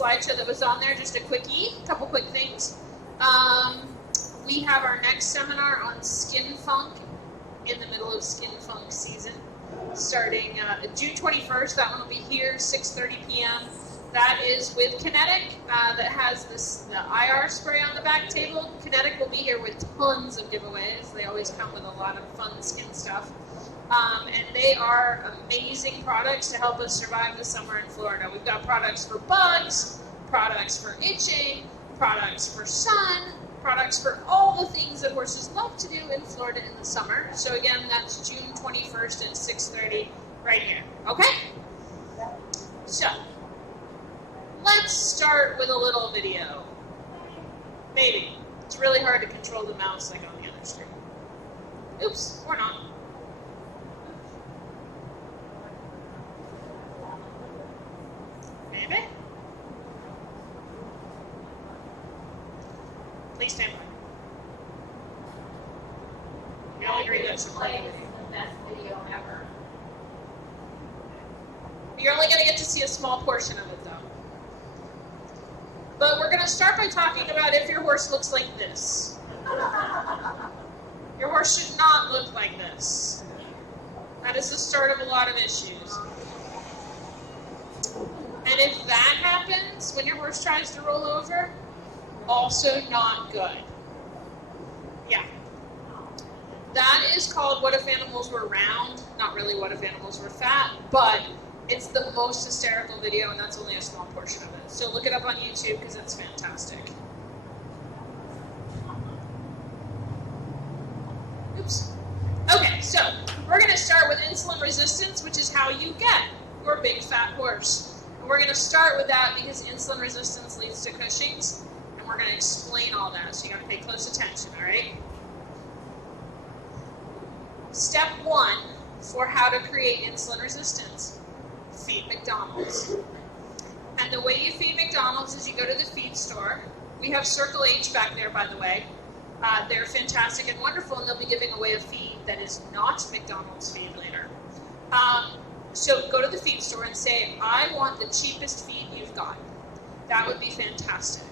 slideshow that was on there, just a quickie, a couple quick things. We have our next seminar on skin funk in the middle of skin funk season, starting June 21st. That one will be here, 6:30 p.m. That is with Kinetic, that has the IR spray on the back table. Kinetic will be here with tons of giveaways. They always come with a lot of fun skin stuff. And they are amazing products to help us survive the summer in Florida. We've got products for bugs, products for itching, products for sun, products for all the things that horses love to do in Florida in the summer. So again, that's June 21st at 6:30 right here. Okay? So, let's start with a little video. Maybe. It's really hard to control the mouse like on the other screen. Oops, or not. Maybe? Please stand by. We all agree that should play. This is the best video ever. You're only going to get to see a small portion of it, though. But we're going to start by talking about if your horse looks like this. Your horse should not look like this. That is the start of a lot of issues. And if that happens, when your horse tries to roll over, also not good. Yeah. That is called What If Animals Were Round. Not really What If Animals Were Fat, but it's the most hysterical video, and that's only a small portion of it. So look it up on YouTube because it's fantastic. Oops. Okay, so we're going to start with insulin resistance, which is how you get your big fat horse. And we're going to start with that because insulin resistance leads to Cushing's, and we're going to explain all that, so you got to pay close attention, all right? Step 1 for how to create insulin resistance. Feed McDonald's. And the way you feed McDonald's is you go to the feed store. We have Circle H back there, by the way. They're fantastic and wonderful, and they'll be giving away a feed that is not McDonald's feed later. So go to the feed store and say, I want the cheapest feed you've got. That would be fantastic.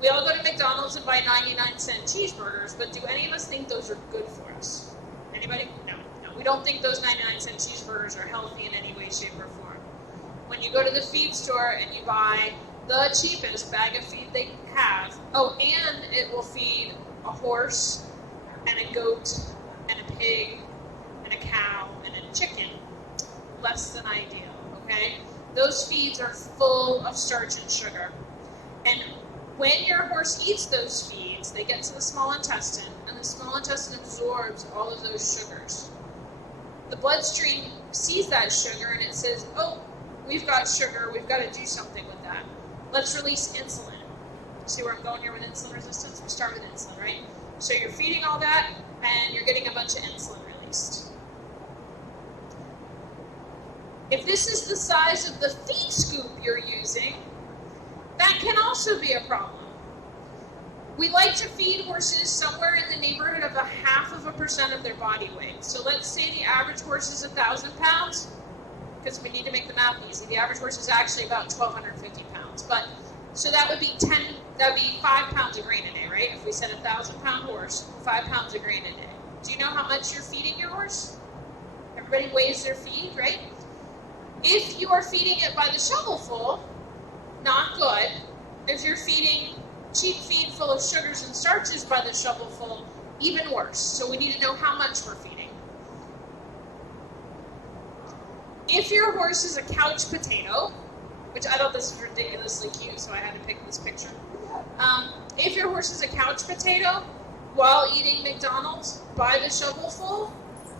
We all go to McDonald's and buy 99-cent cheeseburgers, but do any of us think those are good for us? Anybody? No. We don't think those 99-cent cheeseburgers are healthy in any way, shape, or form. When you go to the feed store and you buy the cheapest bag of feed they have, oh, and it will feed a horse and a goat and a pig and a cow and a chicken, less than ideal, okay? Those feeds are full of starch and sugar. And when your horse eats those feeds, they get to the small intestine, and the small intestine absorbs all of those sugars. The bloodstream sees that sugar and it says, oh, we've got sugar, we've got to do something with that. Let's release insulin. See where I'm going here with insulin resistance? We'll start with insulin, right? So you're feeding all that and you're getting a bunch of insulin released. If this is the size of the feed scoop you're using, that can also be a problem. We like to feed horses somewhere in the neighborhood of 0.5% of their body weight. So let's say the average horse is 1,000 pounds, because we need to make the math easy. The average horse is actually about 1,250 pounds. But so that would be 5 pounds of grain a day, right? If we said 1,000-pound horse, 5 pounds of grain a day. Do you know how much you're feeding your horse? Everybody weighs their feed, right? If you are feeding it by the shovelful, not good. If you're feeding cheap feed full of sugars and starches by the shovelful, even worse. So we need to know how much we're feeding. If your horse is a couch potato, which I thought this was ridiculously cute, so I had to pick this picture. If your horse is a couch potato while eating McDonald's by the shovelful,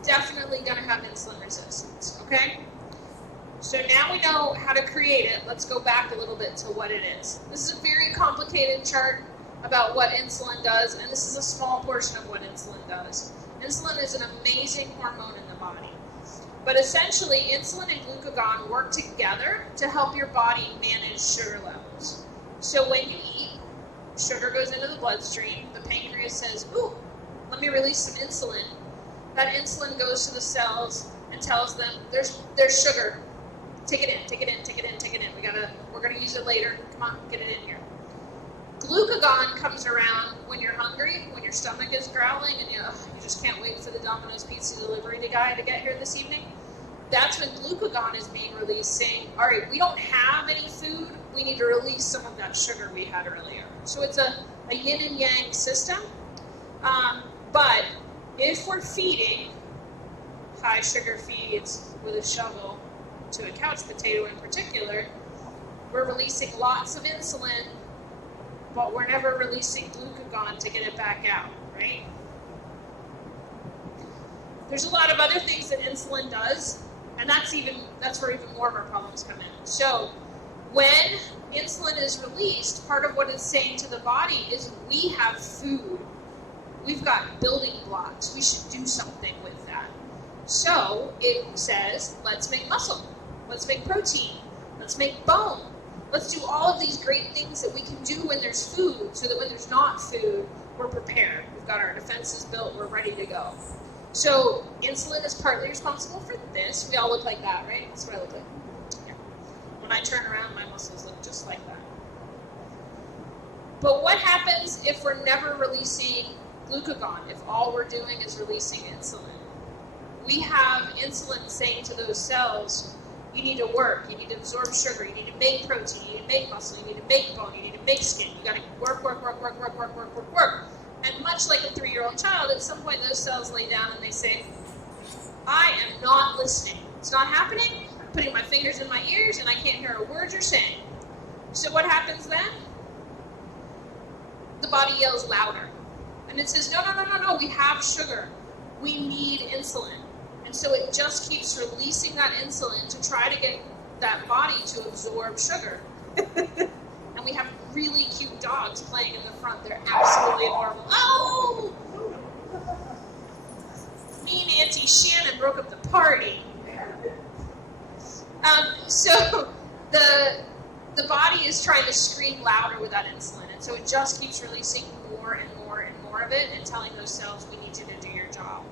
definitely going to have insulin resistance, okay? So now we know how to create it. Let's go back a little bit to what it is. This is a very complicated chart about what insulin does, and this is a small portion of what insulin does. Insulin is an amazing hormone in the body. But essentially, insulin and glucagon work together to help your body manage sugar levels. So when you eat, sugar goes into the bloodstream, the pancreas says, ooh, let me release some insulin. That insulin goes to the cells and tells them there's sugar. Take it in, take it in, take it in, take it in. We're gonna use it later. Come on, get it in here. Glucagon comes around when you're hungry, when your stomach is growling, and you just can't wait for the Domino's pizza delivery guy to get here this evening. That's when glucagon is being released, saying, all right, we don't have any food, we need to release some of that sugar we had earlier. So it's a yin and yang system. But if we're feeding high sugar feeds with a shovel to a couch potato in particular, we're releasing lots of insulin, but we're never releasing glucagon to get it back out, right? There's a lot of other things that insulin does, and that's where even more of our problems come in. So when insulin is released, part of what it's saying to the body is we have food. We've got building blocks. We should do something with that. So it says, let's make muscle. Let's make protein. Let's make bone. Let's do all of these great things that we can do when there's food, so that when there's not food, we're prepared. We've got our defenses built. We're ready to go. So insulin is partly responsible for this. We all look like that, right? That's what I look like. Yeah. When I turn around, my muscles look just like that. But what happens if we're never releasing glucagon, if all we're doing is releasing insulin? We have insulin saying to those cells, you need to work, you need to absorb sugar, you need to make protein, you need to make muscle, you need to make bone, you need to make skin. You got to work, work, work, work, work, work, work, work, work. And much like a 3-year-old child, at some point those cells lay down and they say, I am not listening. It's not happening. I'm putting my fingers in my ears and I can't hear a word you're saying. So what happens then? The body yells louder. And it says, no, no, no, no, no, we have sugar. We need insulin. And so it just keeps releasing that insulin to try to get that body to absorb sugar. And we have really cute dogs playing in the front. They're absolutely adorable. Oh! Mean Auntie Shannon broke up the party. So the body is trying to scream louder with that insulin. And so it just keeps releasing more and more and more of it and telling those cells, we need you to do your job.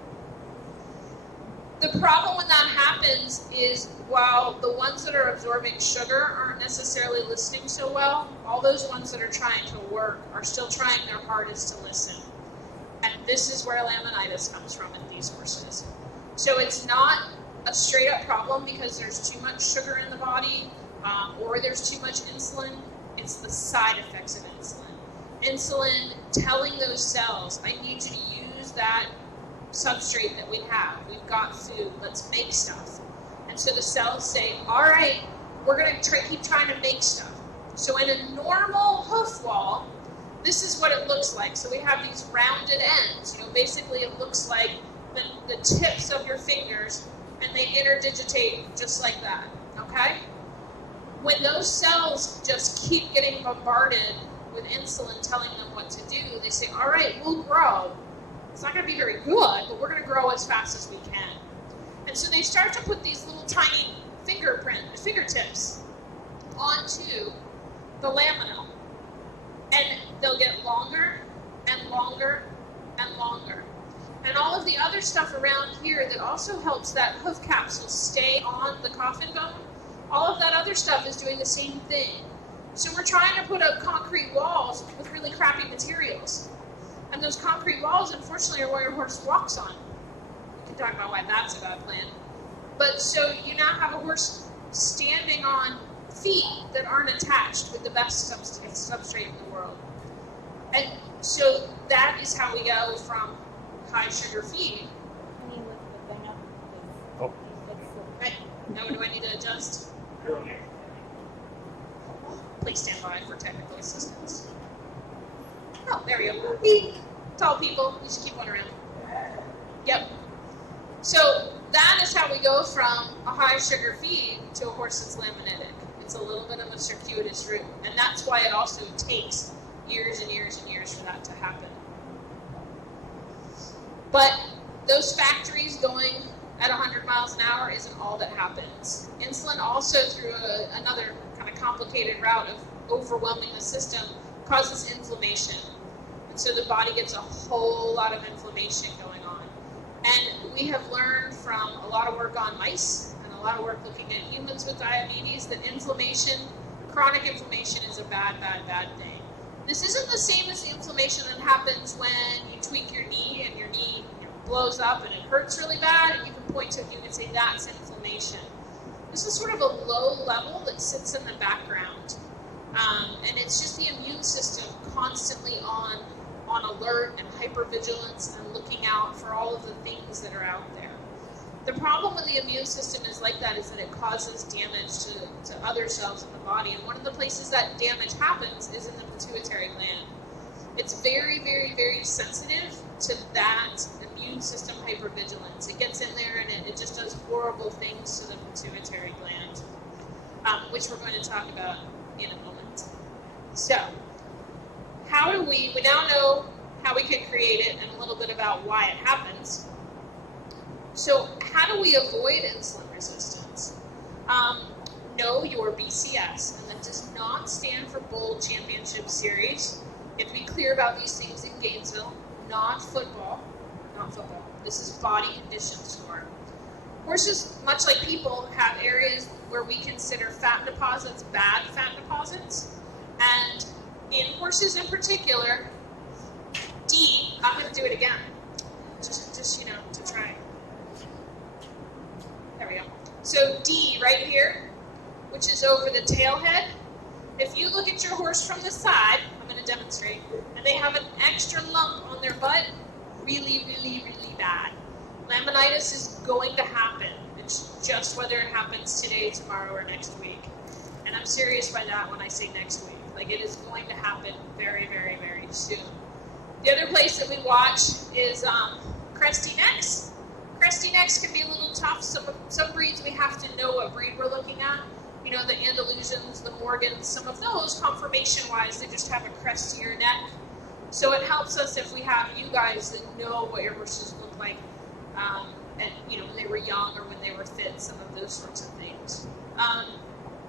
The problem when that happens is while the ones that are absorbing sugar aren't necessarily listening so well, all those ones that are trying to work are still trying their hardest to listen. And this is where laminitis comes from in these horses. So it's not a straight up problem because there's too much sugar in the body or there's too much insulin. It's the side effects of insulin. Insulin telling those cells, I need you to use that substrate that we have. We've got food. Let's make stuff. And so the cells say, all right, we're going to keep trying to make stuff. So in a normal hoof wall, this is what it looks like. So we have these rounded ends. Basically it looks like the tips of your fingers, and they interdigitate just like that. Okay? When those cells just keep getting bombarded with insulin telling them what to do, they say, all right, we'll grow. It's not going to be very good, but we're going to grow as fast as we can. And so they start to put these little tiny fingertips onto the lamina. And they'll get longer and longer and longer. And all of the other stuff around here that also helps that hoof capsule stay on the coffin bone, all of that other stuff is doing the same thing. So we're trying to put up concrete walls with really crappy materials. And those concrete walls, unfortunately, are where your horse walks on. We can talk about why that's a bad plan. But so you now have a horse standing on feet that aren't attached with the best substrate in the world. And so that is how we go from high sugar feed. Oh. Right. Now, do I need to adjust? Please stand by for technical assistance. Oh, there we go. Beep. Tall people, you should keep one around. Yep. So that is how we go from a high sugar feed to a horse that's laminitic. It's a little bit of a circuitous route, and that's why it also takes years and years and years for that to happen. But those factories going at 100 miles an hour isn't all that happens. Insulin also, through another kind of complicated route of overwhelming the system, causes inflammation. And so the body gets a whole lot of inflammation going on. And we have learned from a lot of work on mice and a a lot of work looking at humans with diabetes, that inflammation, chronic inflammation is a bad thing. This isn't the same as the inflammation that happens when you tweak your knee and your knee blows up and it hurts really bad, and you can point to it and you can say that's inflammation. This is sort of a low level that sits in the background. And it's just the immune system constantly on alert and hypervigilance and looking out for all of the things that are out there. The problem with the immune system is like that is that it causes damage to other cells in the body. And one of the places that damage happens is in the pituitary gland. It's very, very, very sensitive to that immune system hypervigilance. It gets in there and it just does horrible things to the pituitary gland, which we're going to talk about in a moment. So, how do we now know how we can create it and a little bit about why it happens. So how do we avoid insulin resistance? Know your BCS, and that does not stand for Bowl Championship Series. You have to be clear about these things in Gainesville, not football. This is body condition score. Horses, much like people, have areas where we consider fat deposits bad fat deposits. And in horses in particular, D, I'm going to do it again, just to try. There we go. So D right here, which is over the tail head. If you look at your horse from the side, I'm going to demonstrate, and they have an extra lump on their butt, really, really, really bad. Laminitis is going to happen. It's just whether it happens today, tomorrow, or next week. And I'm serious by that when I say next week. Like, it is going to happen very, very, very soon. The other place that we watch is cresty necks. Cresty necks can be a little tough. Some breeds we have to know what breed we're looking at. You know, the Andalusians, the Morgans, some of those, conformation-wise, they just have a crestier neck. So it helps us if we have you guys that know what your horses look like, and when they were young or when they were fit, some of those sorts of things.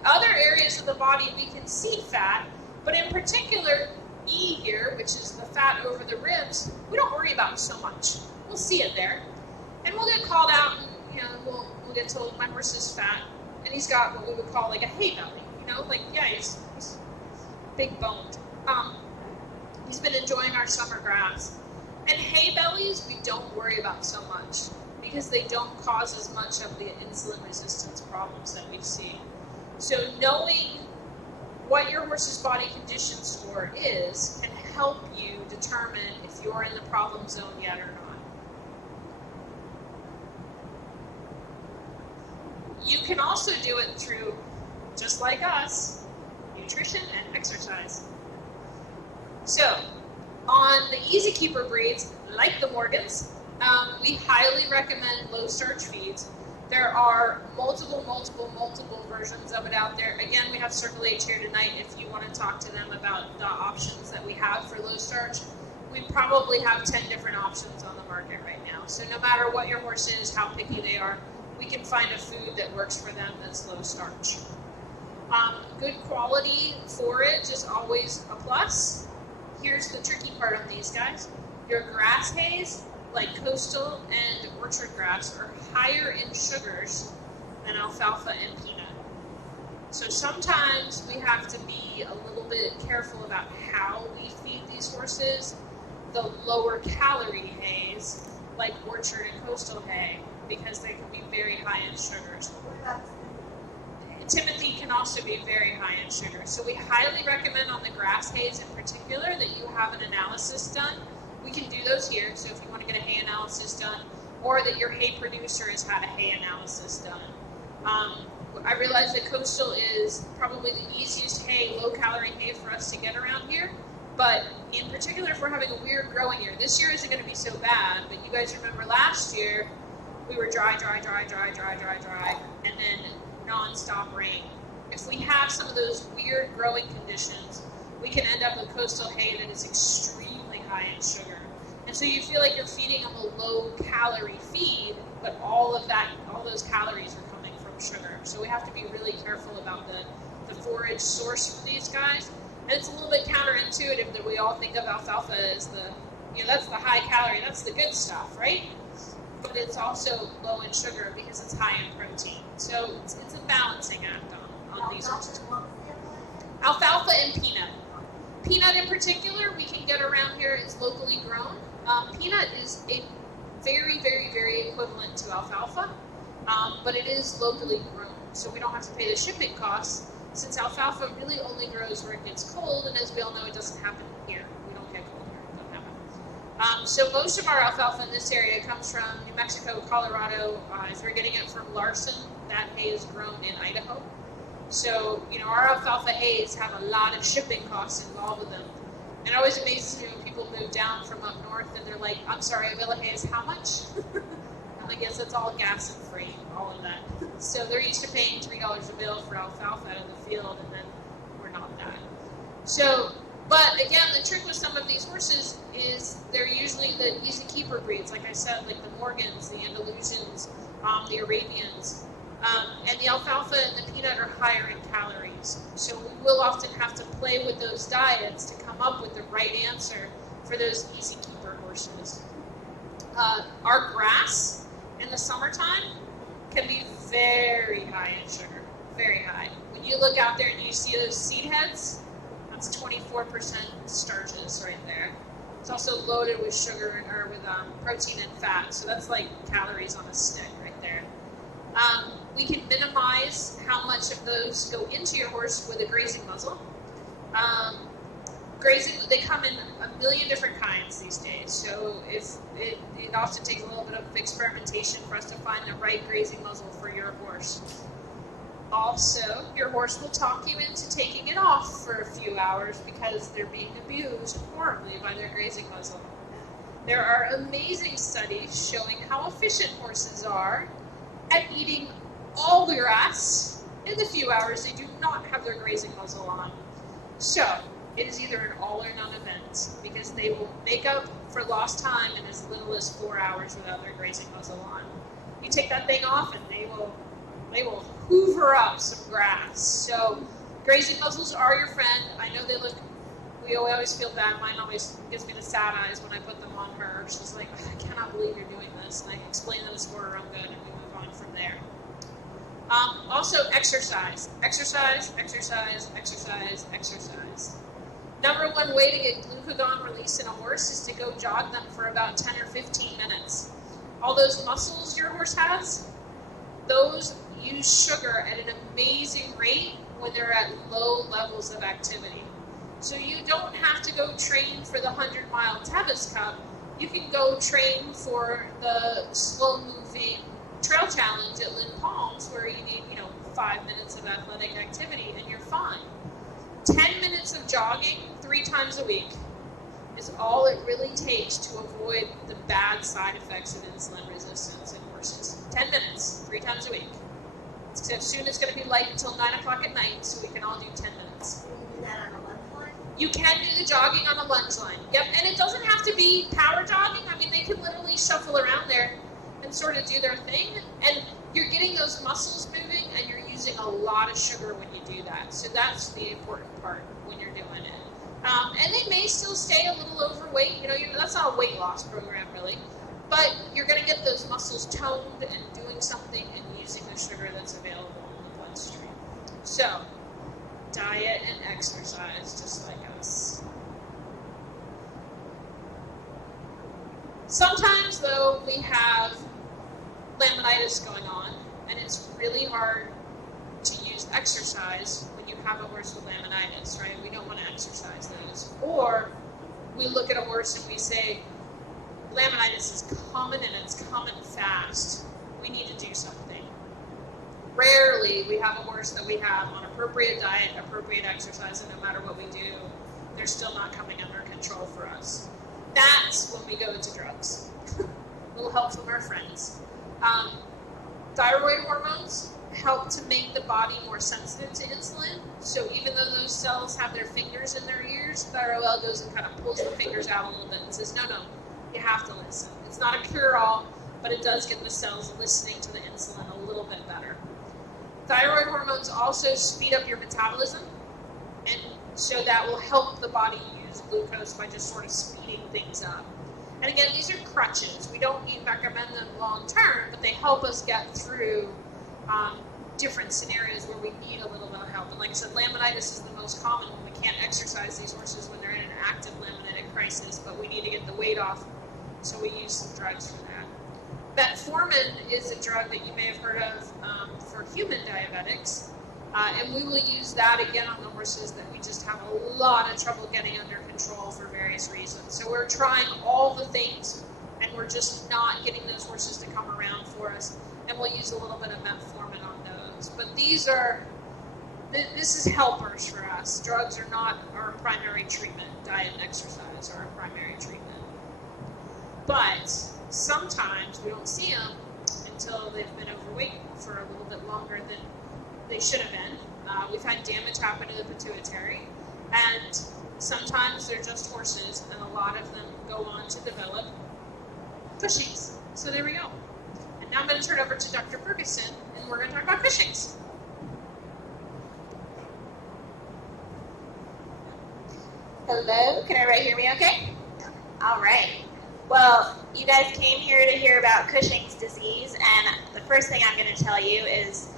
Other areas of the body we can see fat, but in particular, E here, which is the fat over the ribs, we don't worry about so much. We'll see it there. And we'll get called out, and we'll get told, my horse is fat, and he's got what we would call like a hay belly, he's big boned. He's been enjoying our summer grass. And hay bellies, we don't worry about so much, because they don't cause as much of the insulin resistance problems that we see. So knowing what your horse's body condition score is can help you determine if you're in the problem zone yet or not. You can also do it through, just like us, nutrition and exercise. So, on the Easy Keeper breeds, like the Morgans, we highly recommend low starch feeds. There are multiple versions of it out there. Again, we have Circle H here tonight if you want to talk to them about the options that we have for low starch. We probably have 10 different options on the market right now. So no matter what your horse is, how picky they are, we can find a food that works for them that's low starch. Good quality forage is always a plus. Here's the tricky part on these guys. Your grass hays, like coastal and orchard grass, are higher in sugars than alfalfa and peanut. So sometimes we have to be a little bit careful about how we feed these horses the lower calorie hays, like orchard and coastal hay, because they can be very high in sugars. Timothy can also be very high in sugar. So we highly recommend on the grass hays in particular that you have an analysis done. We can do those here, so if you want to get a hay analysis done, or that your hay producer has had a hay analysis done. I realize that coastal is probably the easiest hay, low-calorie hay for us to get around here, but in particular if we're having a weird growing year. This year isn't going to be so bad, but you guys remember last year, we were dry, and then non-stop rain. If we have some of those weird growing conditions, we can end up with coastal hay that is extremely high in sugar. And so you feel like you're feeding them a low-calorie feed, but all those calories are coming from sugar. So we have to be really careful about the forage source for these guys. And it's a little bit counterintuitive that we all think of alfalfa as that's the high calorie, that's the good stuff, right? but it's also low in sugar because it's high in protein. So it's a balancing act on these horses. Alfalfa and peanut. Peanut in particular, we can get around here is locally grown. Peanut is a very, very, very equivalent to alfalfa, but it is locally grown. So we don't have to pay the shipping costs, since alfalfa really only grows where it gets cold, and as we all know, it doesn't happen here. We don't get cold here, it doesn't happen. So most of our alfalfa in this area comes from New Mexico, Colorado. If you're getting it from Larson, that hay is grown in Idaho. So, our alfalfa hays have a lot of shipping costs involved with them. And it always amazes me when people move down from up north and they're like, I'm sorry, a bale of hay is how much? I'm like, yes, it's all gas and freight, all of that. So they're used to paying $3 a bale for alfalfa out of the field, and then we're not that. So, but again, the trick with some of these horses is they're usually the easy keeper breeds, like I said, like the Morgans, the Andalusians, the Arabians. And the alfalfa and the peanut are higher in calories. So we will often have to play with those diets to come up with the right answer for those easy keeper horses. Our grass in the summertime can be very high in sugar, very high. When you look out there and you see those seed heads, that's 24% starches right there. It's also loaded with sugar or with protein and fat, so that's like calories on a stick right there. We can minimize how much of those go into your horse with a grazing muzzle. Grazing, they come in a million different kinds these days, so it often takes a little bit of experimentation for us to find the right grazing muzzle for your horse. Also, your horse will talk you into taking it off for a few hours because they're being abused horribly by their grazing muzzle. There are amazing studies showing how efficient horses are at eating all the grass in the few hours they do not have their grazing muzzle on. So, it is either an all or none event, because they will make up for lost time in as little as 4 hours without their grazing muzzle on. You take that thing off and they will hoover up some grass. So, grazing muzzles are your friend. I know we always feel bad. Mine always gives me the sad eyes when I put them on her. She's like, I cannot believe you're doing this. And I explain that it's for her own good, and we move on from there. Also, exercise. Exercise, exercise, exercise, exercise. Number one way to get glucagon released in a horse is to go jog them for about 10 or 15 minutes. All those muscles your horse has, those use sugar at an amazing rate when they're at low levels of activity. So you don't have to go train for the 100-mile Tevis Cup. You can go train for the slow-moving trail challenge at Lynn Palms, where you need, 5 minutes of athletic activity, and you're fine. 10 minutes of jogging 3 times a week is all it really takes to avoid the bad side effects of insulin resistance in horses. 10 minutes, 3 times a week. Soon it's going to be light until 9 o'clock at night, so we can all do 10 minutes. Can you do that on a lunch line? You can do the jogging on a lunge line. Yep, and it doesn't have to be power jogging. I mean, they can literally shuffle around there and sort of do their thing. And you're getting those muscles moving, and you're using a lot of sugar when you do that. So that's the important part when you're doing it. And they may still stay a little overweight. That's not a weight loss program, really. But you're going to get those muscles toned and doing something and using the sugar that's available in the bloodstream. So, diet and exercise, just like us. Sometimes, though, we have laminitis going on, and it's really hard to use exercise when you have a horse with laminitis, right? We don't want to exercise those. Or we look at a horse and we say, laminitis is coming and it's coming fast. We need to do something. Rarely we have a horse that we have on appropriate diet, appropriate exercise, and no matter what we do, they're still not coming under control for us. That's when we go to drugs. A little help from our friends. Thyroid hormones help to make the body more sensitive to insulin. So even though those cells have their fingers in their ears, thyroid goes and kind of pulls the fingers out a little bit and says, no, you have to listen. It's not a cure-all, but it does get the cells listening to the insulin a little bit better. Thyroid hormones also speed up your metabolism, and so that will help the body use glucose by just sort of speeding things up. And again, these are crutches. We don't recommend them long term, but they help us get through different scenarios where we need a little bit of help. And like I said, laminitis is the most common when we can't exercise these horses when they're in an active laminitic crisis, but we need to get the weight off, so we use some drugs for that. Metformin is a drug that you may have heard of for human diabetics, and we will use that again on the horses that we just have a lot of trouble getting under control for various reasons. So we're trying all the things, and we're just not getting those horses to come around for us, and we'll use a little bit of metformin on those. But this is helpers for us. Drugs are not our primary treatment. Diet and exercise are our primary treatment. But sometimes we don't see them until they've been overweight for a little bit longer than they should have been. We've had damage happen to the pituitary, and sometimes they're just horses, and a lot of them go on to develop Cushings. So there we go. And now I'm going to turn over to Dr. Vurgason, and we're going to talk about Cushings. Hello, can everybody hear me okay? All right. Well, you guys came here to hear about Cushing's disease, and the first thing I'm going to tell you is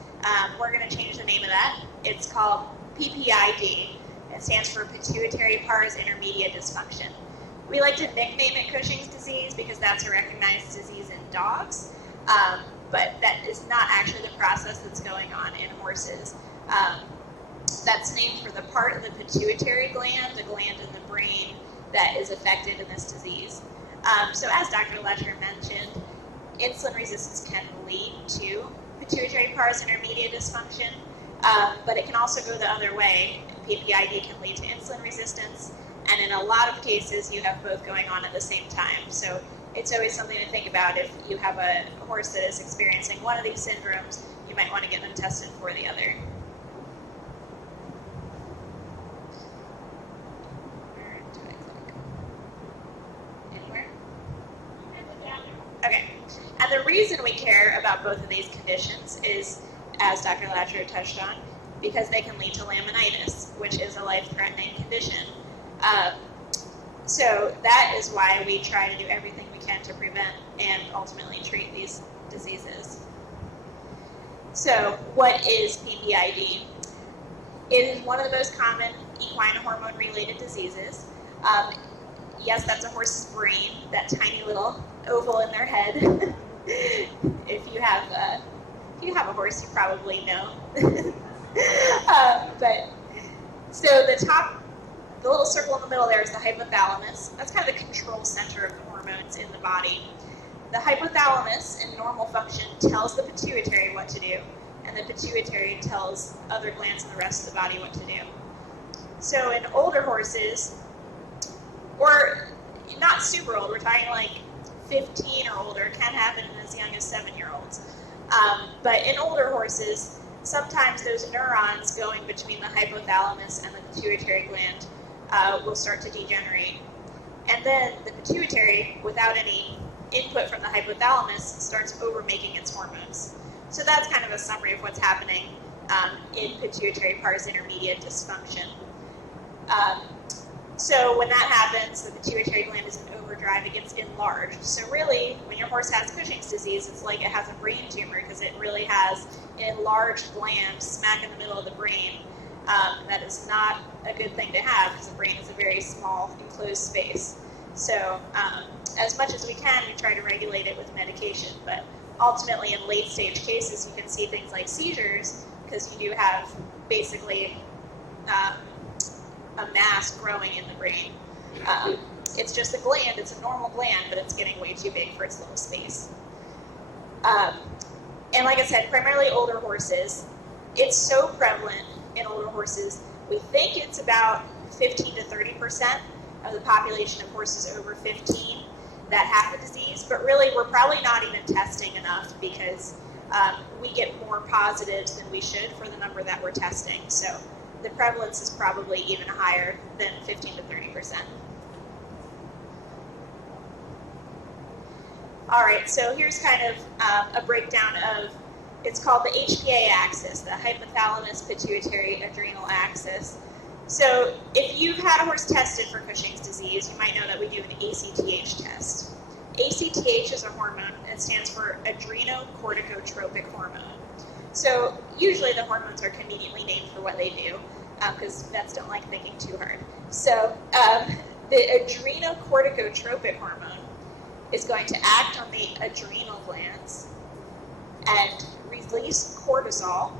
we're going to change the name of that. It's called PPID. It stands for Pituitary Pars Intermedia Dysfunction. We like to nickname it Cushing's disease because that's a recognized disease in dogs, but that is not actually the process that's going on in horses. That's named for the part of the pituitary gland, a gland in the brain that is affected in this disease. So as Dr. Lacher mentioned, insulin resistance can lead to pituitary pars intermedia dysfunction, but it can also go the other way. PPID can lead to insulin resistance, and in a lot of cases you have both going on at the same time. So it's always something to think about. If you have a horse that is experiencing one of these syndromes, you might want to get them tested for the other. Okay, and the reason we care about both of these conditions is, as Dr. Lacher touched on, because they can lead to laminitis, which is a life-threatening condition. So that is why we try to do everything we can to prevent and ultimately treat these diseases. So what is PPID? It is one of the most common equine hormone-related diseases. Yes, that's a horse's brain, that tiny little oval in their head. If you have a horse, you probably know. But so the little circle in the middle there is the hypothalamus. That's kind of the control center of the hormones in the body. The hypothalamus, in normal function, tells the pituitary what to do, and the pituitary tells other glands in the rest of the body what to do. So in older horses, or not super old, we're talking like 15 or older, can happen in as young as 7-year-olds. But in older horses, sometimes those neurons going between the hypothalamus and the pituitary gland will start to degenerate. And then the pituitary, without any input from the hypothalamus, starts overmaking its hormones. So that's kind of a summary of what's happening in pituitary pars intermedia dysfunction. So when that happens, the pituitary gland is in overdrive, it gets enlarged. So really, when your horse has Cushing's disease, it's like it has a brain tumor because it really has an enlarged gland smack in the middle of the brain. That is not a good thing to have because the brain is a very small, enclosed space. So as much as we can, we try to regulate it with medication. But ultimately, in late-stage cases, you can see things like seizures because you do have basically a mass growing in the brain. It's just a gland, it's a normal gland, but it's getting way too big for its little space. And like I said, primarily older horses. It's so prevalent in older horses. We think it's about 15 to 30% of the population of horses over 15 that have the disease, but really we're probably not even testing enough because we get more positives than we should for the number that we're testing. So the prevalence is probably even higher than 15 to 30%. All right, so here's kind of a breakdown of, it's called the HPA axis, the hypothalamus pituitary adrenal axis. So if you've had a horse tested for Cushing's disease, you might know that we do an ACTH test. ACTH is a hormone. It stands for adrenocorticotropic hormone. So usually the hormones are conveniently named for what they do, because vets don't like thinking too hard. So the adrenocorticotropic hormone is going to act on the adrenal glands and release cortisol,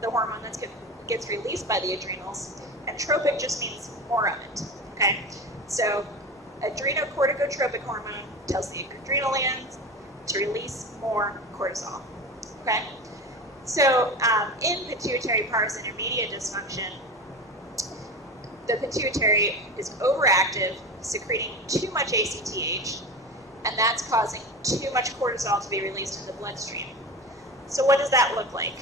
the hormone that gets released by the adrenals, and tropic just means more of it. Okay, so adrenocorticotropic hormone tells the adrenal glands to release more cortisol. Okay, so in pituitary pars intermedia dysfunction, the pituitary is overactive, secreting too much ACTH, and that's causing too much cortisol to be released in the bloodstream. So what does that look like?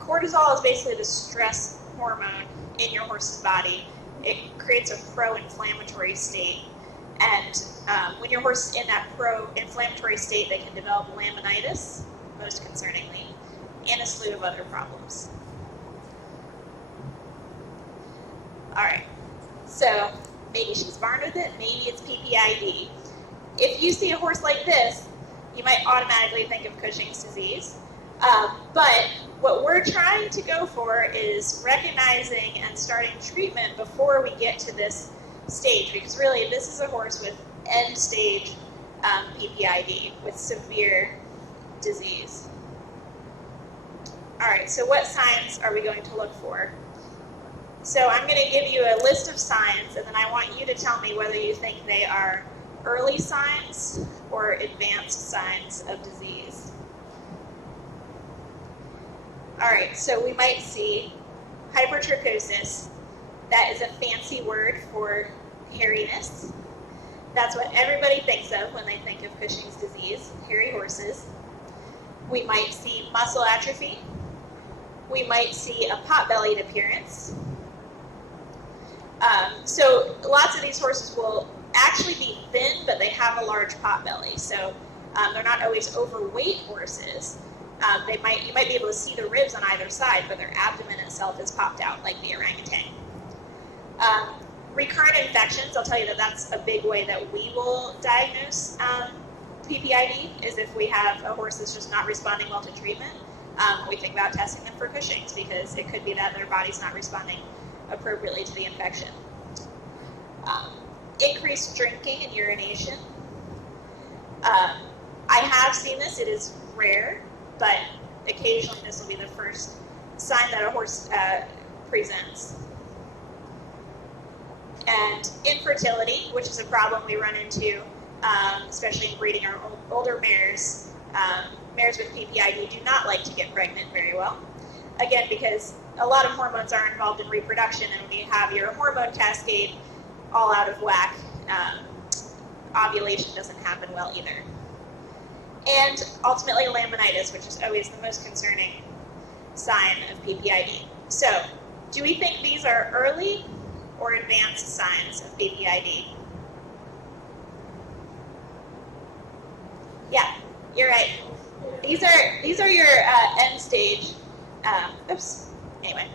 Cortisol is basically the stress hormone in your horse's body. It creates a pro-inflammatory state, and when your horse is in that pro-inflammatory state, they can develop laminitis, most concerningly, and a slew of other problems. All right, so maybe she's born with it, maybe it's PPID. If you see a horse like this, you might automatically think of Cushing's disease. But what we're trying to go for is recognizing and starting treatment before we get to this stage, because really this is a horse with end stage PPID, with severe disease. All right, so what signs are we going to look for? So I'm going to give you a list of signs, and then I want you to tell me whether you think they are early signs or advanced signs of disease. All right, so we might see hypertrichosis. That is a fancy word for hairiness. That's what everybody thinks of when they think of Cushing's disease, hairy horses. We might see muscle atrophy. We might see a pot-bellied appearance. So lots of these horses will actually be thin, but they have a large pot belly. So they're not always overweight horses. You might be able to see the ribs on either side, but their abdomen itself is popped out like the orangutan. Recurrent infections, I'll tell you that that's a big way that we will diagnose PPID, is if we have a horse that's just not responding well to treatment. We think about testing them for Cushing's, because it could be that their body's not responding appropriately to the infection. Increased drinking and urination. I have seen this, it is rare, but occasionally this will be the first sign that a horse presents. And infertility, which is a problem we run into, especially in breeding our older mares. Mares with PPID do not like to get pregnant very well. Again, because a lot of hormones are involved in reproduction, and when you have your hormone cascade all out of whack, ovulation doesn't happen well either. And ultimately laminitis, which is always the most concerning sign of PPID. So, do we think these are early or advanced signs of PPID? Yeah, you're right. These are your end stage. Anyway.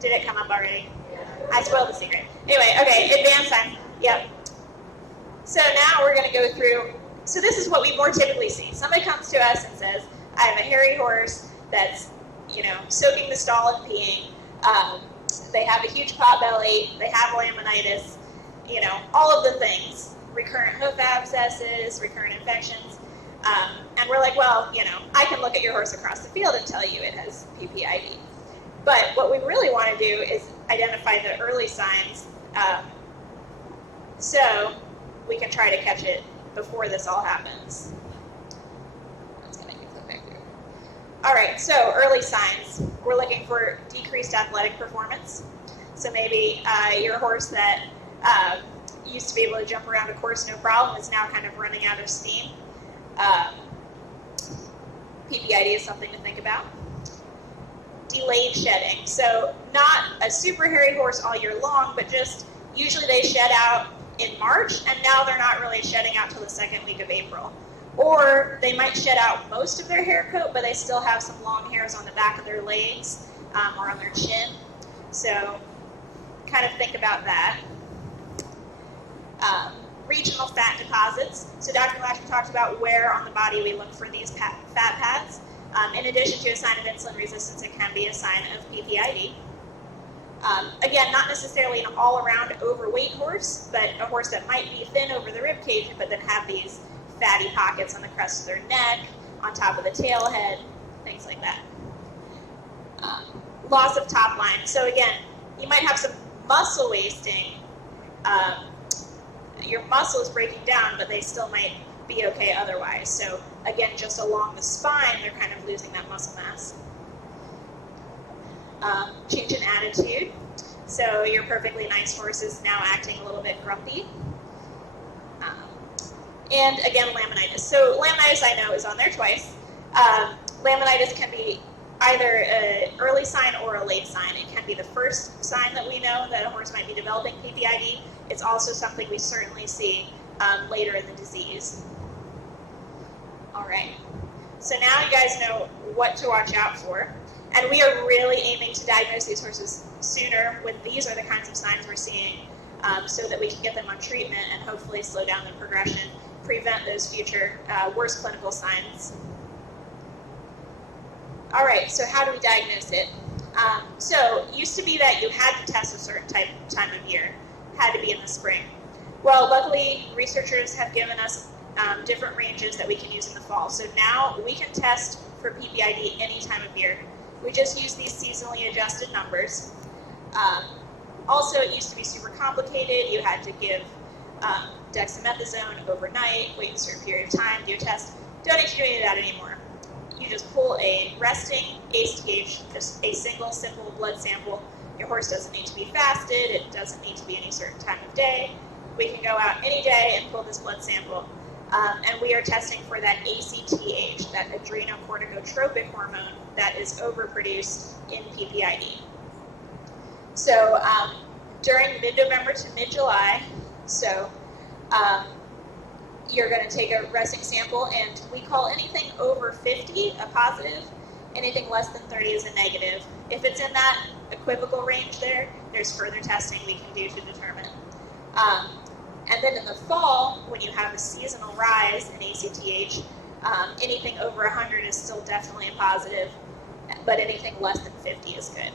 Did it come up already? I spoiled the secret. Anyway, okay, advanced signs. Yep. So now we're going to go through. So this is what we more typically see. Somebody comes to us and says, I have a hairy horse that's, soaking the stall and peeing. They have a huge pot belly. They have laminitis. All of the things. Recurrent hoof abscesses, recurrent infections. And we're like, well, I can look at your horse across the field and tell you it has PPID. But what we really want to do is identify the early signs, so we can try to catch it before this all happens. That's going to get clipped back through. All right, so early signs. We're looking for decreased athletic performance. So maybe your horse that used to be able to jump around a course no problem is now kind of running out of steam. PPID is something to think about. Delayed shedding. So not a super hairy horse all year long, but just usually they shed out in March, and now they're not really shedding out till the second week of April. Or they might shed out most of their hair coat, but they still have some long hairs on the back of their legs, or on their chin. So kind of think about that. Regional fat deposits. So Dr. Lacher talked about where on the body we look for these fat pads. In addition to a sign of insulin resistance, it can be a sign of PPID. Again, not necessarily an all-around overweight horse, but a horse that might be thin over the rib cage, but then have these fatty pockets on the crest of their neck, on top of the tail head, things like that. Loss of top line. So again, you might have some muscle wasting. Your muscle is breaking down, but they still might be okay otherwise. So again, just along the spine, they're kind of losing that muscle mass. Change in attitude. So your perfectly nice horse is now acting a little bit grumpy. And again, laminitis. So laminitis, I know, is on there twice. Laminitis can be either an early sign or a late sign. It can be the first sign that we know that a horse might be developing PPID. It's also something we certainly see later in the disease. All right. So now you guys know what to watch out for. And we are really aiming to diagnose these horses sooner when these are the kinds of signs we're seeing, so that we can get them on treatment and hopefully slow down the progression, prevent those future worse clinical signs. All right, so how do we diagnose it? So it used to be that you had to test a certain time of year, had to be in the spring. Well, luckily, researchers have given us different ranges that we can use in the fall. So now we can test for PPID any time of year. We just use these seasonally adjusted numbers. Also, it used to be super complicated. You had to give dexamethasone overnight, wait a certain period of time, do a test. Don't need to do any of that anymore. You just pull a resting ACTH, just a single simple blood sample. Your horse doesn't need to be fasted. It doesn't need to be any certain time of day. We can go out any day and pull this blood sample. And we are testing for that ACTH, that adrenocorticotropic hormone that is overproduced in PPID. So during mid-November to mid-July, you're going to take a resting sample, and we call anything over 50 a positive, anything less than 30 is a negative. If it's in that equivocal range there's further testing we can do to determine. And then in the fall, when you have a seasonal rise in ACTH, anything over 100 is still definitely a positive, but anything less than 50 is good.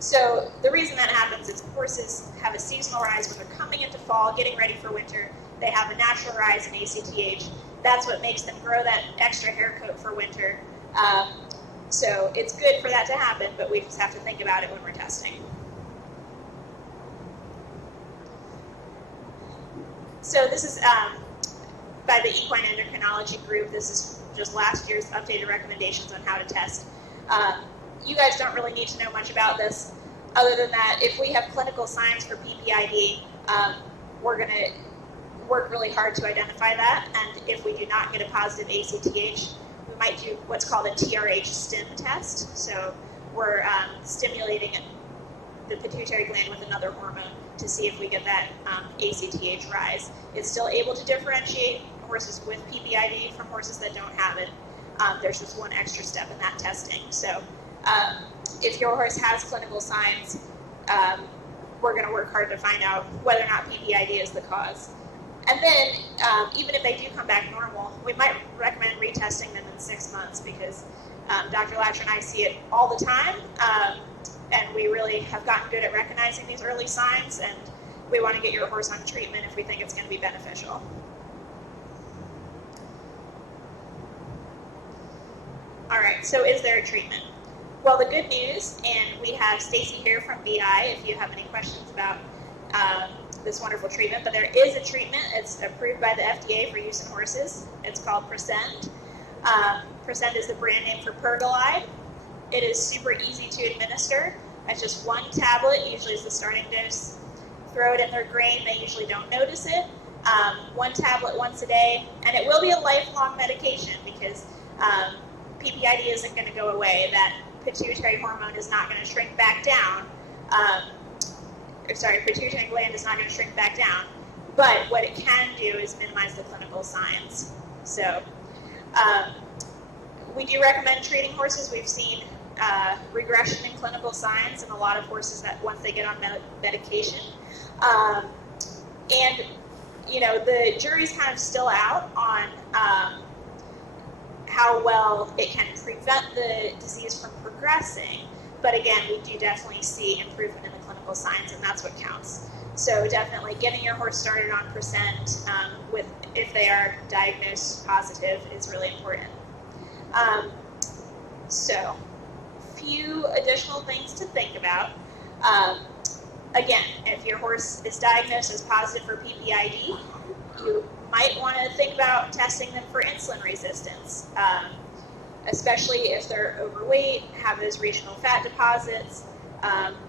So the reason that happens is horses have a seasonal rise when they're coming into fall, getting ready for winter. They have a natural rise in ACTH. That's what makes them grow that extra hair coat for winter. So it's good for that to happen, but we just have to think about it when we're testing. So this is by the Equine Endocrinology group. This is just last year's updated recommendations on how to test. You guys don't really need to know much about this, other than that if we have clinical signs for PPID, we're going to work really hard to identify that, and if we do not get a positive ACTH, we might do what's called a TRH stim test. So we're stimulating the pituitary gland with another hormone to see if we get that ACTH rise. It's still able to differentiate horses with PPID from horses that don't have it. There's just one extra step in that testing. So if your horse has clinical signs, we're going to work hard to find out whether or not PPID is the cause. And then, even if they do come back normal, we might recommend retesting them in 6 months, because Dr. Lacher and I see it all the time, and we really have gotten good at recognizing these early signs, and we want to get your horse on treatment if we think it's going to be beneficial. All right, so is there a treatment? Well, the good news, and we have Stacy here from BI if you have any questions about this wonderful treatment, but there is a treatment. It's approved by the FDA for use in horses. It's called Presend. Presend is the brand name for Pergolide. It is super easy to administer. It's just one tablet, usually is the starting dose. Throw it in their grain. They usually don't notice it. One tablet once a day, and it will be a lifelong medication, because PPID isn't going to go away. That pituitary hormone is not going to shrink back down. Pituitary gland is not going to shrink back down. But what it can do is minimize the clinical signs. So we do recommend treating horses. We've seen regression in clinical signs in a lot of horses that once they get on medication. And, you know, the jury's kind of still out on how well it can prevent the disease from progressing. But again, we do definitely see improvement in the clinical signs, and that's what counts. So definitely getting your horse started on percent if they are diagnosed positive is really important. So, few additional things to think about. Again, if your horse is diagnosed as positive for PPID, you might want to think about testing them for insulin resistance, especially if they're overweight, have those regional fat deposits,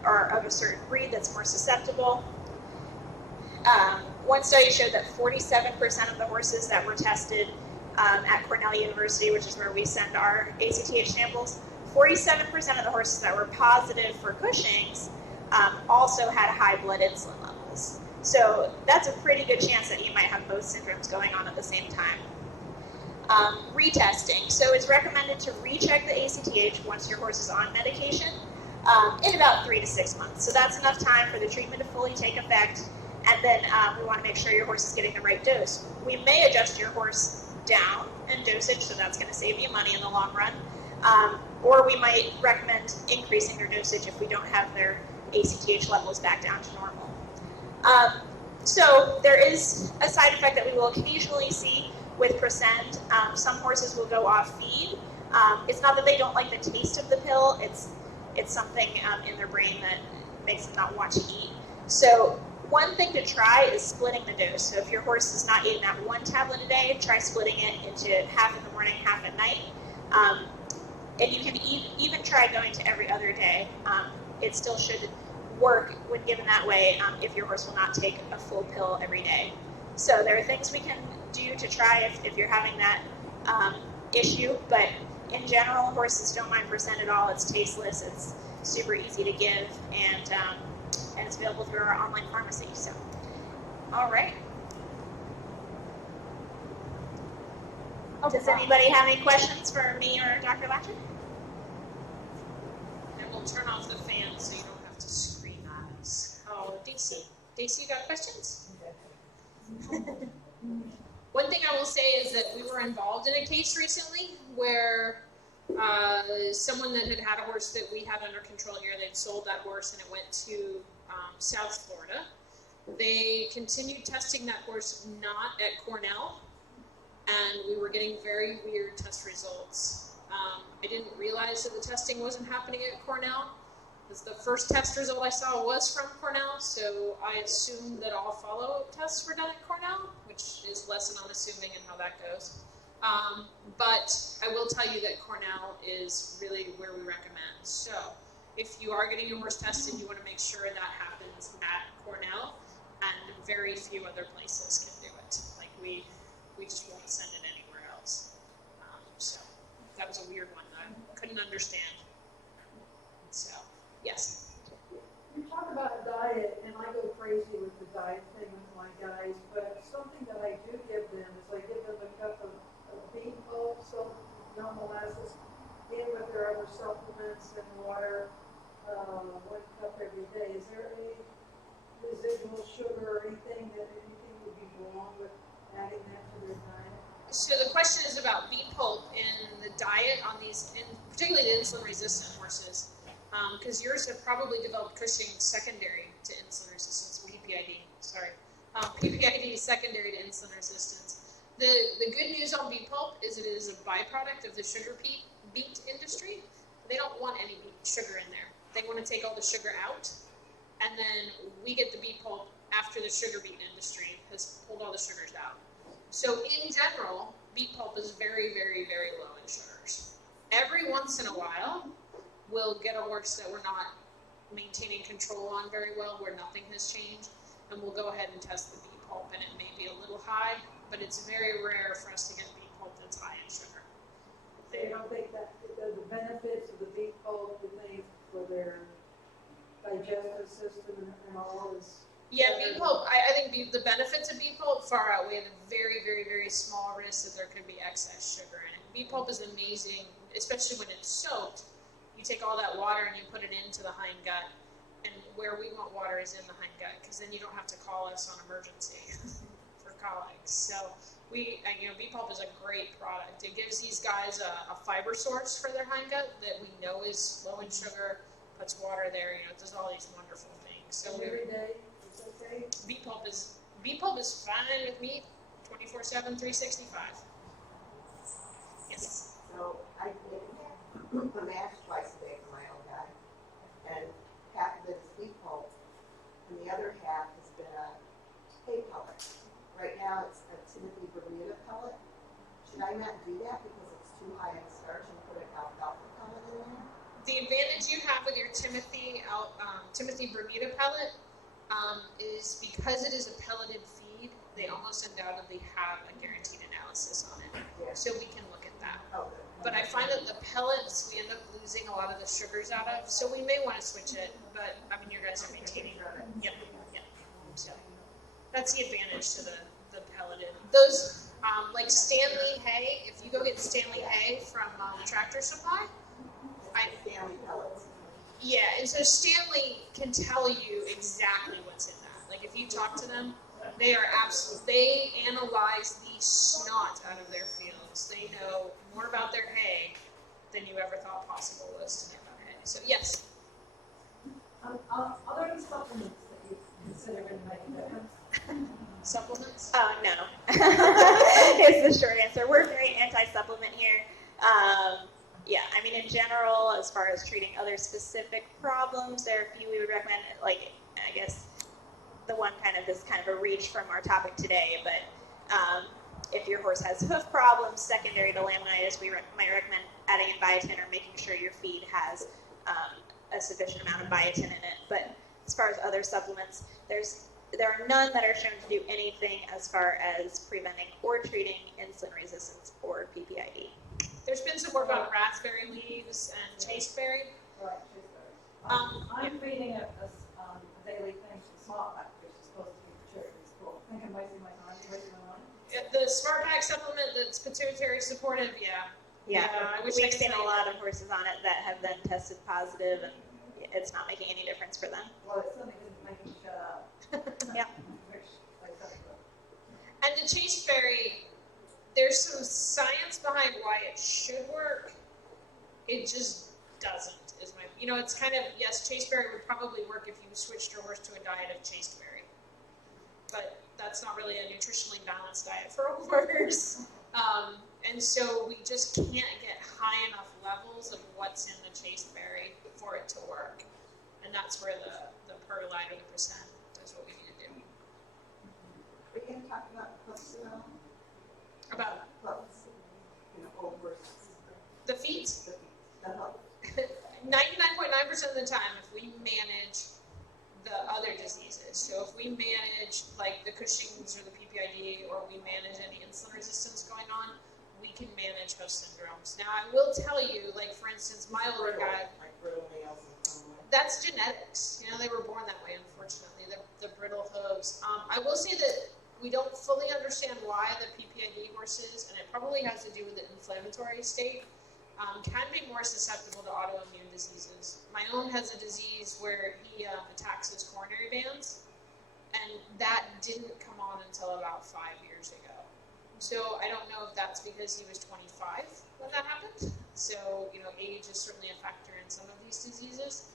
or of a certain breed that's more susceptible. One study showed that 47% of the horses that were tested at Cornell University, which is where we send our ACTH samples, 47% of the horses that were positive for Cushing's also had high blood insulin levels. So that's a pretty good chance that you might have both syndromes going on at the same time. Retesting. So it's recommended to recheck the ACTH once your horse is on medication in about 3 to 6 months. So that's enough time for the treatment to fully take effect, and then we want to make sure your horse is getting the right dose. We may adjust your horse down in dosage, so that's going to save you money in the long run. Or we might recommend increasing their dosage if we don't have their ACTH levels back down to normal. So there is a side effect that we will occasionally see with percent. Some horses will go off feed. It's not that they don't like the taste of the pill, it's something in their brain that makes them not want to eat. So one thing to try is splitting the dose. So if your horse is not eating that 1 tablet a day, try splitting it into half in the morning, half at night. And you can even try going to every other day. It still should work when given that way if your horse will not take a full pill every day. So there are things we can do to try if you're having that issue, but in general, horses don't mind percent at all. It's tasteless, it's super easy to give, and it's available through our online pharmacy. So, all right. Does anybody have any questions for me or Dr. Lacher? And we'll turn off the fan so you don't have to scream at us. Oh, Daisy. Daisy, you got questions? One thing I will say is that we were involved in a case recently where someone that had a horse that we had under control here, they'd sold that horse and it went to South Florida. They continued testing that horse not at Cornell, and we were getting very weird test results. I didn't realize that the testing wasn't happening at Cornell, because the first test result I saw was from Cornell, so I assumed that all follow-up tests were done at Cornell, which is less than unassuming in how that goes. But I will tell you that Cornell is really where we recommend. So if you are getting your horse tested, you want to make sure that happens at Cornell, and very few other places can do it. Like we just won't send it anywhere else. So that was a weird one that I couldn't understand. So, yes. You talk about a diet, and I go crazy with the diet thing with my guys, but something that I do give them is I give them a cup of beet pulp, so no molasses, in with their other supplements and water, 1 cup every day. Is there any residual sugar or anything would be wrong with adding that to their diet? So the question is about beet pulp in the diet on these, particularly the insulin-resistant horses, because yours have probably developed Cushing secondary to insulin resistance, PPID, sorry. PPID is secondary to insulin resistance. The good news on beet pulp is it is a byproduct of the sugar beet industry. They don't want any sugar in there. They want to take all the sugar out, and then we get the beet pulp after the sugar beet industry has pulled all the sugars out. So in general, beet pulp is very, very, very low in sugars. Every once in a while, we'll get a horse that we're not maintaining control on very well, where nothing has changed, and we'll go ahead and test the beet pulp, and it may be a little high, but it's very rare for us to get beet pulp that's high in sugar. So you don't think that the benefits of the beet pulp, the things for their digestive system and all is... Yeah, beet pulp, I think the benefits of beet pulp far outweigh the very, very, very small risk that there could be excess sugar in it. Beet pulp is amazing, especially when it's soaked. you take all that water and you put it into the hind gut, and where we want water is in the hind gut, because then you don't have to call us on emergency for colics. So we, bee pulp is a great product. It gives these guys a fiber source for their hind gut that we know is low in sugar, puts water there, it does all these wonderful things. So Every day, is okay? bee pulp is fine with me, 24/7, 365. Yes. So I take a mash twice a day for my own guy, and half of it is wheat pulp, and the other half has been a hay pellet. Right now it's a Timothy Bermuda pellet. Should I not do that because it's too high in starch and put an alfalfa pellet in there? The advantage you have with your Timothy Bermuda pellet is because it is a pelleted feed, they almost undoubtedly have a guaranteed analysis on it. Yeah. So we can look at that. Oh, good. But I find that the pellets we end up losing a lot of the sugars out of, so we may want to switch it, but you guys are maintaining it. Yep. So that's the advantage to the pelleted. Those, like Stanley hay, if you go get Stanley hay from Tractor Supply, Stanley pellets. yeah, and so Stanley can tell you exactly what's in that. Like if you talk to them, they analyze the snot out of their fields. They know more about their hay than you ever thought possible was to know about hay. So yes, Are there any supplements that you consider in making difference? supplements. Oh, no. Is the short answer. We're very anti-supplement here. In general, as far as treating other specific problems, there are a few we would recommend. Like, I guess the one is kind of a reach from our topic today, but if your horse has hoof problems secondary to laminitis, we might recommend adding in biotin or making sure your feed has a sufficient amount of biotin in it. But as far as other supplements, there are none that are shown to do anything as far as preventing or treating insulin resistance or PPID. There's been some work on raspberry leaves and chasteberry. Right, I'm feeding a daily thing to Smart Pack, which is supposed to be Pituitary support. I think I'm wasting my time. The Smart Pack supplement that's Pituitary supportive, yeah. I wish I We've could seen tell a you lot of horses on it that have then tested positive, and it's not making any difference for them. Well, it's something that doesn't make me shut up. Yeah. Which I don't know. And the chasteberry, there's some science behind why it should work. It just doesn't. It's kind of, yes, chasteberry would probably work if you switched your horse to a diet of chasteberry. But that's not really a nutritionally balanced diet for a horse. And so we just can't get high enough levels of what's in the chasteberry for it to work. And that's where the perlite or the percent is what we need to do. Are you going to talk about hooves at all? About Hooves. Old horses. the feet, The hooves. 99.9% of the time, if we manage the other diseases, so if we manage like the Cushing's or the PPID, or we manage any insulin resistance going on, we can manage hoof syndromes. Now, I will tell you, like for instance, my older guy, Like brittle nails and some way. that's genetics. They were born that way, unfortunately, the brittle hooves. I will say that we don't fully understand why the PPID horses, and it probably has to do with the inflammatory state, can be more susceptible to autoimmune diseases. My own has a disease where he attacks his coronary bands, and that didn't come on until about 5 years ago. So I don't know if that's because he was 25 when that happened. So, age is certainly a factor in some of these diseases.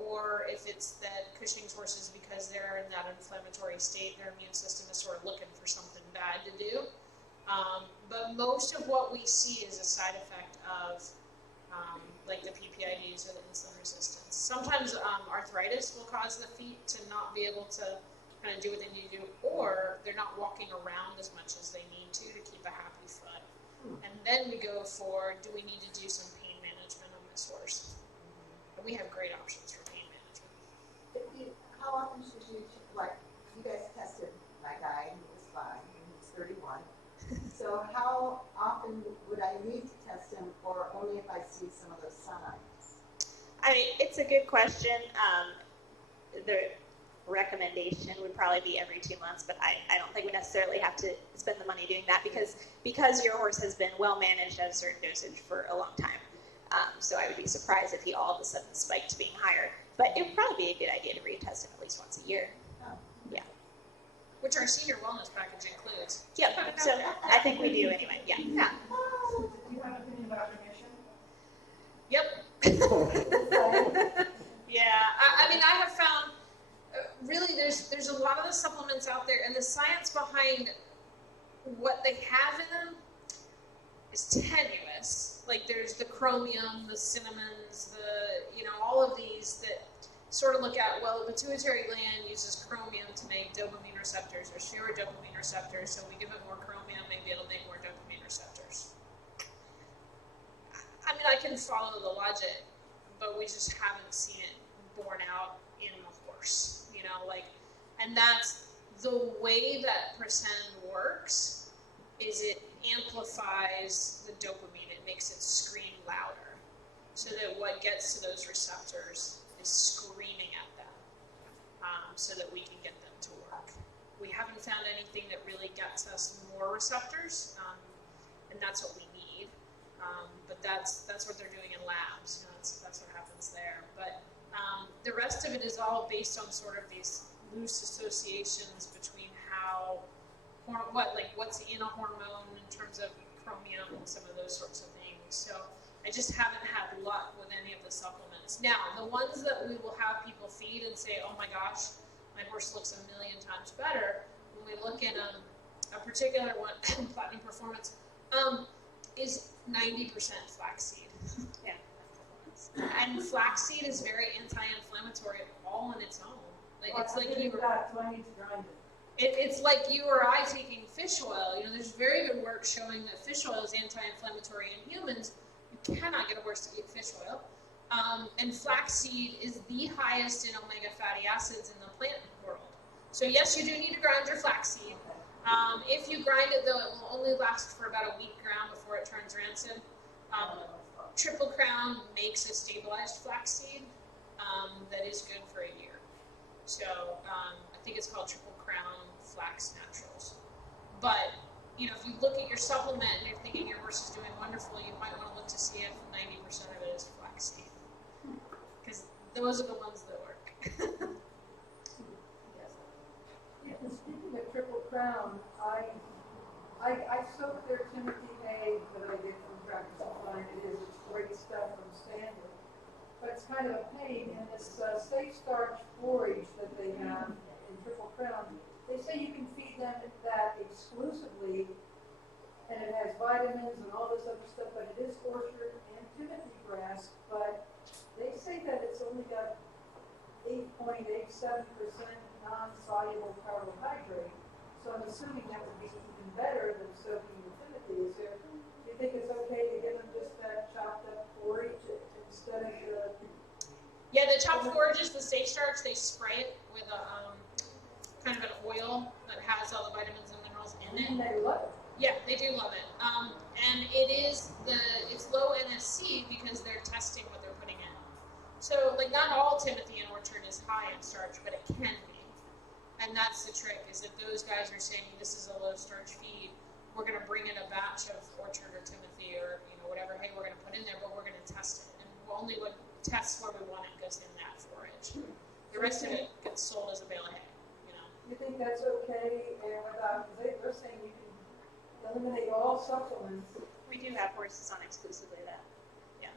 Or if it's that Cushing's horses, because they're in that inflammatory state, their immune system is sort of looking for something bad to do. But most of what we see is a side effect of like the PPIDs or the insulin resistance. Sometimes arthritis will cause the feet to not be able to kind of do what they need to do, or they're not walking around as much as they need to keep a happy foot. And then we go for, do we need to do some pain management on this horse? And we have great options for pain management. How often should you guys tested my guy, and he was 5, and he was 31. So how often would I need to test him, or only if I see some of those signs? It's a good question. The recommendation would probably be every 2 months, but I don't think we necessarily have to spend the money doing that because your horse has been well managed at a certain dosage for a long time. So I would be surprised if he all of a sudden spiked to being higher. But it would probably be a good idea to retest him at least once a year. Which our senior wellness package includes. Yep. So I think we do anyway. Yeah. Do you have an opinion about remission? Yep. Yeah, I mean, I have found really there's a lot of the supplements out there, and the science behind what they have in them is tenuous. Like there's the chromium, the cinnamons, all of these that sort of look at, well, the pituitary gland uses chromium to make dopamine receptors. There's fewer dopamine receptors, so we give it more chromium, maybe it'll make more dopamine receptors. I mean, I can follow the logic, but we just haven't seen it borne out in the horse, and that's the way that Percent works, is it amplifies the dopamine, it makes it scream louder, so that what gets to those receptors is screaming at them, so that we can get them to work. We haven't found anything that really gets us more receptors, and that's what we need. But that's what they're doing in labs. That's what happens there. But the rest of it is all based on sort of these loose associations between what's in a hormone in terms of chromium and some of those sorts of things. So I just haven't had luck with any of the supplements. Now, the ones that we will have people feed and say, oh my gosh, my horse looks a million times better, when we look at a particular one, Platinum Performance, is 90% flaxseed. Yeah. And flaxseed is very anti-inflammatory all on its own. It's like you were, So I need to grind it. it's like you or I taking fish oil. There's very good work showing that fish oil is anti-inflammatory in humans. You cannot get a horse to eat fish oil. And flaxseed is the highest in omega fatty acids in the plant world. So yes, you do need to grind your flaxseed. If you grind it, though, it will only last for about a week ground before it turns rancid. Triple Crown makes a stabilized flaxseed that is good for a year. So I think it's called Triple Crown Flax Naturals. But if you look at your supplement and you're thinking your horse is doing wonderful, you might want to look to see if 90% of it is flaxseed, because those are the ones that work. Yeah, and speaking of Triple Crown, I soak their Timothy hay that I get from Tractor Supply. It's great stuff from Standard, but it's kind of a pain. And this safe starch forage that they have in Triple Crown, they say you can feed them that exclusively, and it has vitamins and all this other stuff, but it is orchard and Timothy grass, but they say that it's only got 8.87% non-soluble carbohydrate. So I'm assuming that would be even better than soaking the Timothy. Do you think it's okay to give them just that chopped up forage instead of the... Yeah, the chopped forage is the safe starch. They spray it with a kind of an oil that has all the vitamins and minerals in it. And they love it. Yeah, they do love it. And it's low NSC because they're testing what they're putting in. So not all Timothy and orchard is high in starch, but it can be. And that's the trick, is that those guys are saying this is a low starch feed. We're going to bring in a batch of orchard or Timothy or whatever hay we're going to put in there, but we're going to test it. And only what tests where we want it goes in that forage. The rest of it gets sold as a bale of hay. You think that's okay? And they're saying you can eliminate all supplements. We do have horses on exclusively that. Yeah.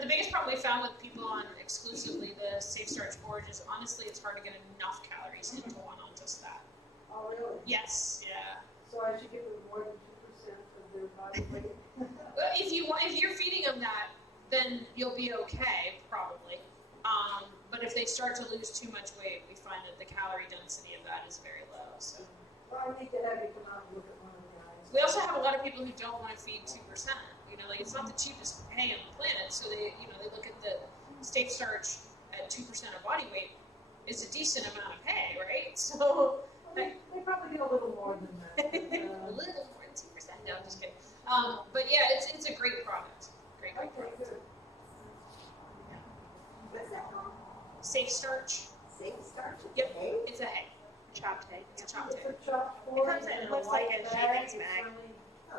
The biggest problem we found with people on exclusively the safe starch forage is honestly it's hard to get enough calories into one on just that. Oh, really? Yes, yeah. So I should give them more than 2% of their body weight. But if you're feeding them that, then you'll be okay, probably. But if they start to lose too much weight, we find that the calorie density of that is very low. So Well, I need to have you come out and look at one of the guys. we also have a lot of people who don't want to feed 2%. It's not the cheapest hay on the planet, so they look at the safe starch at 2% of body weight is a decent amount of hay, right? So They probably get a little more than that. a little more than 2%. No, I'm just kidding. But yeah, it's a great product. Great Okay, product. good. What's that called? Safe starch. Safe starch? Yep. Hay? It's a hay. Chopped hay. It's a chopped hay. It's a chopped It forage comes in- in it a looks like white a bag. shavings bag.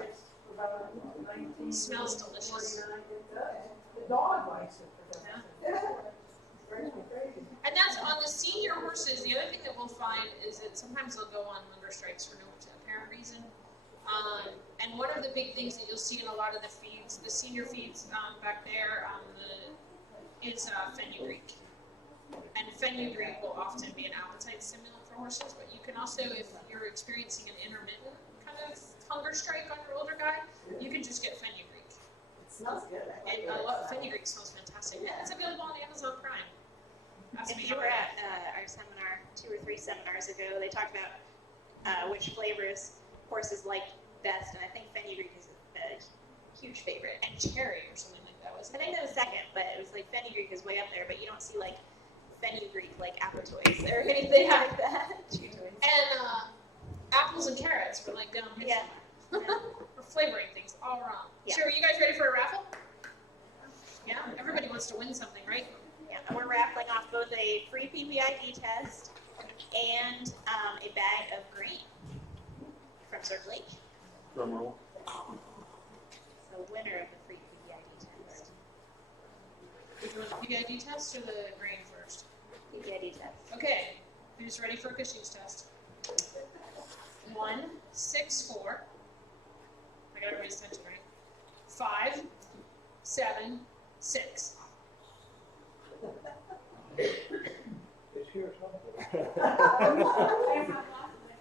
It's about 19. Smells delicious. The dog likes it for that. Drives me crazy. And that's on the senior horses. The other thing that we'll find is that sometimes they'll go on hunger strikes for no apparent reason. And one of the big things that you'll see in a lot of the feeds, the senior feeds back there, is fenugreek. And fenugreek will often be an appetite stimulant for horses, but you can also, if you're experiencing an intermittent kind of hunger strike on your older guy, you can just get fenugreek. It smells good. And fenugreek smells fantastic. Yeah, it's available on Amazon Prime. That's If you were at our seminar 2 or 3 seminars ago, they talked about which flavors horses like best, and I think fenugreek is a huge favorite. and cherry or something like that, I wasn't think it? that was second, but it was like fenugreek is way up there, but you don't see like fenugreek like Appletoys or anything Yeah. like that. Chew toys. And apples and carrots were like down here Yeah. somewhere. We're flavoring things all wrong. Yeah. So are you guys ready for a raffle? Yeah, everybody wants to win something, right? Yeah, and we're raffling off both a free PPID test and a bag of grain from Circle H. Drum roll. So winner of the free PPID test. Which one, the PPID test or the grain first? PPID test. Okay, who's ready for a Cushing's test? 1, 6, 4. I got everybody's attention, right? 5, 7, 6. It's here something.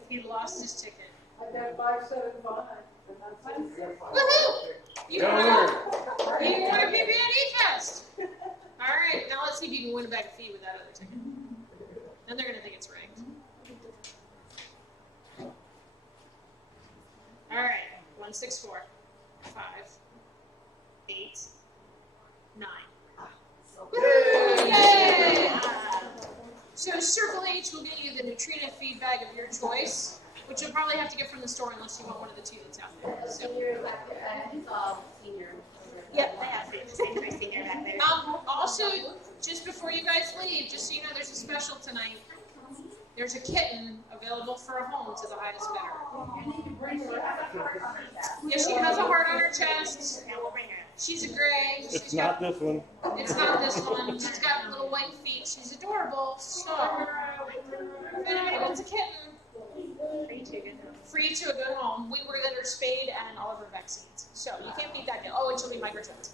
He lost his ticket. I got 575. And that's it. Woohoo! You won a PPID test! Alright, now let's see if you can win a bag of feed with that other ticket. Then they're gonna think it's ranked. Alright, 1, 6, 4, 5, 8, 9. Woohoo! Yay! So Circle H will get you the Nutrina feed bag of your choice, which you'll probably have to get from the store unless you want one of the 2 that's out there. So, Senior. Yep, they have same for senior back there. also, just before you guys leave, just so you know, there's a special tonight. There's a kitten available for a home to the highest bidder. Yeah, she has a heart on her chest. Yeah, we'll bring her. She's a gray. It's not this one. It's not this one. She's got little white feet. She's adorable. So, if anybody wants a kitten, free to a good home. We were at her spayed and all of her vaccines. So you can't beat that deal. Oh, and she'll be microchipped.